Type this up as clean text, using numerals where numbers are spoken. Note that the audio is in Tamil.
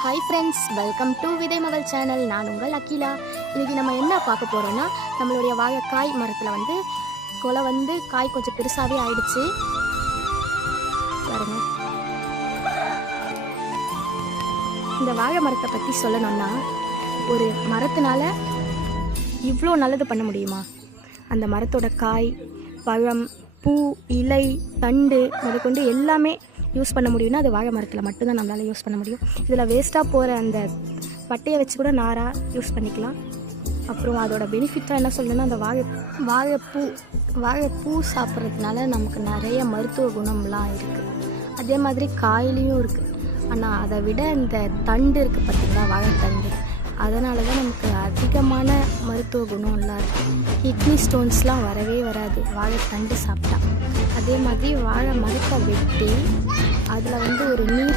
ஹாய் ஃப்ரெண்ட்ஸ், வெல்கம் டு விதை மகள் சேனல். நான் உங்கள் அகிலா. இன்றைக்கி நம்ம என்ன பார்க்க போகிறோன்னா, நம்மளுடைய வாழைக்காய் மரத்தில் கொலை காய் கொஞ்சம் பெருசாகவே ஆயிடுச்சு பாருங்க. இந்த வாழை மரத்தை பற்றி சொல்லணும்னா, ஒரு மரத்தினால இவ்வளோ நல்லது பண்ண முடியுமா? அந்த மரத்தோட காய், பழம், பூ, இலை, தண்டு முதற்கொண்டு எல்லாமே யூஸ் பண்ண முடியும்னா அது வாழை மரத்தில் மட்டும்தான் நம்மளால் யூஸ் பண்ண முடியும். இதில் வேஸ்ட்டாக போகிற அந்த பட்டையை வச்சு கூட நாராக யூஸ் பண்ணிக்கலாம். அப்புறம் அதோட பெனிஃபிட்டாக என்ன சொல்லணும்னா, அந்த வாழைப்பூ சாப்பிட்றதுனால நமக்கு நிறைய மருத்துவ குணம்லாம் இருக்குது. அதே மாதிரி காயிலையும் இருக்குது. ஆனால் அதை விட இந்த தண்டு இருக்குது பார்த்திங்களா, வாழைத்தண்டு, அதனால தான் நமக்கு அதிகமான மருத்துவ குணம்லாம் இருக்குது. கிட்னி ஸ்டோன்ஸ்லாம் வரவே வராது வாழைத்தண்டு சாப்பிட்டா. அதே மாதிரி வாழை மரத்தை வெட்டி அதில் ஒரு நீர்